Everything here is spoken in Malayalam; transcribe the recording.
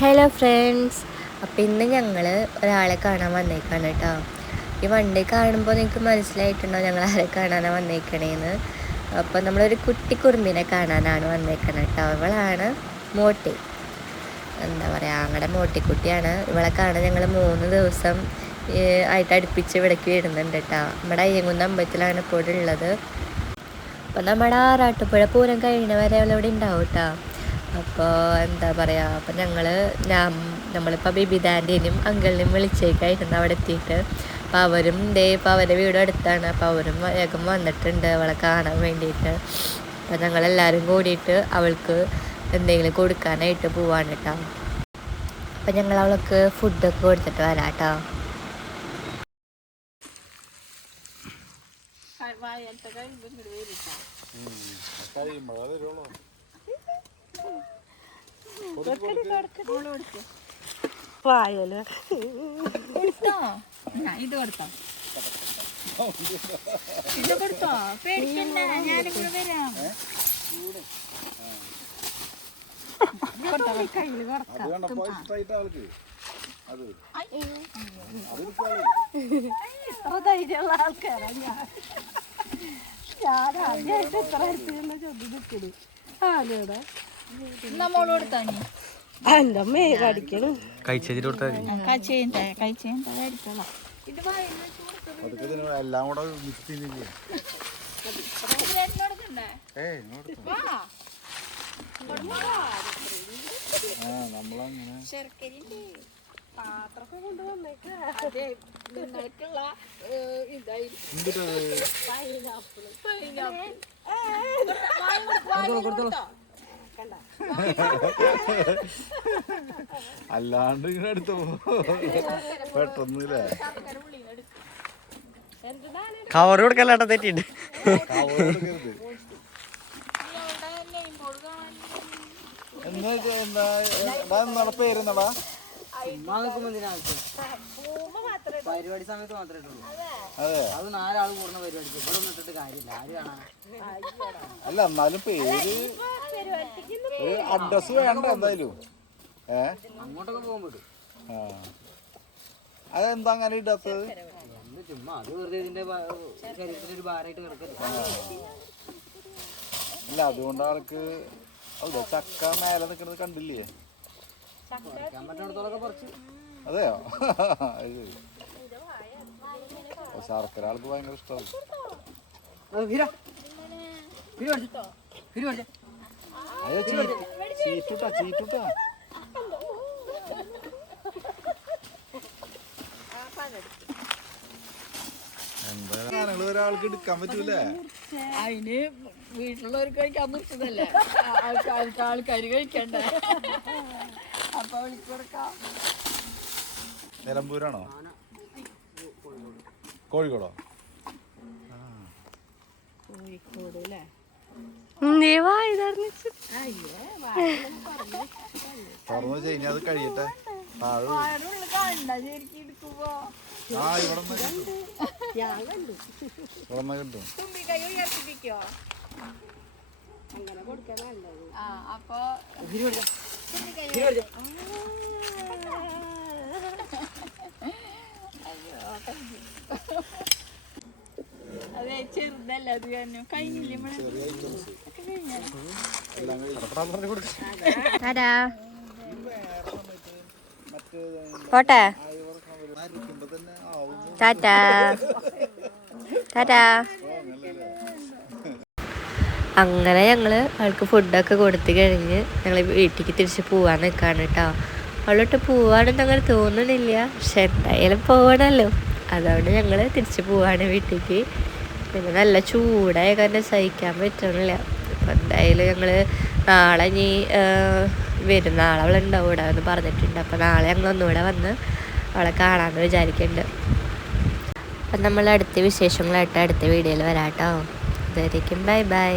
ഹലോ ഫ്രണ്ട്സ്, അപ്പോൾ ഇന്ന് ഞങ്ങൾ ഒരാളെ കാണാൻ വന്നേക്കാണ് കേട്ടോ. ഈ വണ്ടി കാണുമ്പോൾ നിങ്ങൾക്ക് മനസ്സിലായിട്ടുണ്ടോ ഞങ്ങൾ ആരെ കാണാനാണ് വന്നേക്കണേന്ന്. അപ്പോൾ നമ്മളൊരു കുട്ടി കുറുമ്പിനെ കാണാനാണ് വന്നേക്കണത് കേട്ടോ. ഇവളാണ് മോട്ടി, എന്താ പറയുക, ഞങ്ങളുടെ മോട്ടിക്കുട്ടിയാണ്. ഇവളെ കാണാൻ ഞങ്ങൾ 3 ദിവസം ആയിട്ട് അടുപ്പിച്ച് ഇവിടേക്ക് വരുന്നുണ്ട് കേട്ടോ. നമ്മുടെ അയ്യങ്കുന്ന് അമ്പലത്തിലാണ് ഇപ്പോൾ ഉള്ളത്. അപ്പോൾ നമ്മുടെ ആറാട്ടുപുഴ പൂരം കഴിയുന്ന വരെ അവളിവിടെ ഉണ്ടാവും കേട്ടോ. അപ്പോൾ എന്താ പറയുക, അപ്പോൾ നമ്മളിപ്പോൾ ബിബിതാൻ്റെയും അങ്കിളിനെയും വിളിച്ചേക്കായിരുന്നു അവിടെ എത്തിയിട്ട്. അപ്പോൾ അവരും ഇപ്പോൾ അവരുടെ വീട് അടുത്താണ്. അപ്പോൾ അവരും വേഗം വന്നിട്ടുണ്ട് അവളെ കാണാൻ വേണ്ടിയിട്ട്. അപ്പോൾ ഞങ്ങളെല്ലാവരും കൂടിയിട്ട് അവൾക്ക് എന്തെങ്കിലും കൊടുക്കാനായിട്ട് പോവാണ് കേട്ടോ. അപ്പോൾ ഞങ്ങൾ അവൾക്ക് ഫുഡൊക്കെ കൊടുത്തിട്ട് വരാം കേട്ടോ. പായല് ഇത് കൊടുത്തോ, ഇത് കൊടുത്തോ, പേടിക്കണ്ട, ഞാനിവിടെ വരാം. കയ്യിൽ ഇത്ര ധൈര്യമുള്ള ആൾക്കാരാ ഞാൻ ആദ്യമായിട്ട് ഇത്ര അടുത്തുള്ള ചോദ്യം നിൽക്കണു. ആനോടെ നമ്മളോട് കൊടുത്താണി എന്റെ അമ്മയെ കടിക്കണം. എല്ലാം കൂടെ നമ്മളങ്ങനെ പാത്രമൊക്കെ കൊണ്ടുവന്നേക്കാ. നിങ്ങൾക്കുള്ള അല്ലാണ്ട് ഇങ്ങനെ എടുത്തു പെട്ടെന്നില്ലേ കവർ കൊടുക്കല്ലാട്ട തെറ്റിണ്ട്. എന്താ പേരെന്നടാ? പരിപാടി സമയത്ത് മാത്രമേ ഉള്ളൂ. അത് 4 ആൾ കൂടുന്ന പരിപാടിക്ക് ഇവിടെ നിന്നിട്ട് കാര്യമില്ല. ആര് കാണാൻ? അല്ല, എന്നാലും പേര് അഡ്രസ് വേണ്ട എന്തായാലും. അങ്ങോട്ടൊക്കെ പോകുമ്പോൾ അതെന്താ അങ്ങനെ ഇടാത്തത്? എന്ത് ചുമ്മാ അത് വെറുതെ ഇതിന്റെ ശരീരത്തിനൊരു ഭാരമായിട്ട് കിടക്കരുത്. അല്ല, അതുകൊണ്ട് ആൾക്ക് ചക്ക മേലെ നിൽക്കുന്നത് കണ്ടില്ലേ? പറ്റുന്നിടത്തോളൊക്കെ പറിച്ച്. അതെയോ? ശർക്കര ആൾക്ക് ഭയങ്കര ഇഷ്ടമാണ്. അയ്യോ, ചീറ്റുട്ടാ എന്താ ഒരാൾക്ക് എടുക്കാൻ പറ്റൂലേ? അതിന് വീട്ടിലുള്ളവർക്ക് കഴിക്കാൻ പറ്റുന്നല്ലേ, ആൾക്കാർ കഴിക്കണ്ടേ. അപ്പൊ വിളിക്കൊടുക്കാം. നിലമ്പൂരാണോ? കോഴിക്കോടോ? കോഴിക്കോട് അല്ലേ? തുറന്നു വെച്ച് കഴിഞ്ഞാൽ അത് കഴിയട്ടെ. ഇവിടെ കിട്ടും. തുമ്പിക്കൈ ഉയർത്തിപ്പിക്കോ? അങ്ങനെ കൊടുക്കാനല്ലത്. അപ്പൊ അതെ, ചെറുതല്ല അത് തന്നെ. കഴിഞ്ഞില്ലേ പോട്ടെ, ടാറ്റാ ടാറ്റാ. അങ്ങനെ ഞങ്ങൾ അവൾക്ക് ഫുഡൊക്കെ കൊടുത്തു കഴിഞ്ഞ് ഞങ്ങൾ വീട്ടിലേക്ക് തിരിച്ച് പോവാൻ നിൽക്കുകയാണ് കേട്ടോ. അവളോട്ട് പോവാണെന്ന് അങ്ങനെ തോന്നണില്ല, പക്ഷെ എന്തായാലും പോകണമല്ലോ. അതുകൊണ്ട് ഞങ്ങൾ തിരിച്ച് പോവാണ് വീട്ടിലേക്ക്. പിന്നെ നല്ല ചൂടായ കാരണം സഹിക്കാൻ പറ്റണില്ല. അപ്പോൾ എന്തായാലും ഞങ്ങൾ നാളെ വരും. നാളെ അവളുണ്ടാവും ഇവിടെ എന്ന് പറഞ്ഞിട്ടുണ്ട്. അപ്പോൾ നാളെ ഞങ്ങൾ ഒന്നുകൂടെ വന്ന് അവളെ കാണാമെന്ന് വിചാരിക്കുന്നുണ്ട്. അപ്പം നമ്മൾ അടുത്ത വിശേഷങ്ങളായിട്ട് അടുത്ത വീഡിയോയിൽ വരാം കേട്ടോ. ഇതുവരേക്കും ബൈ ബൈ.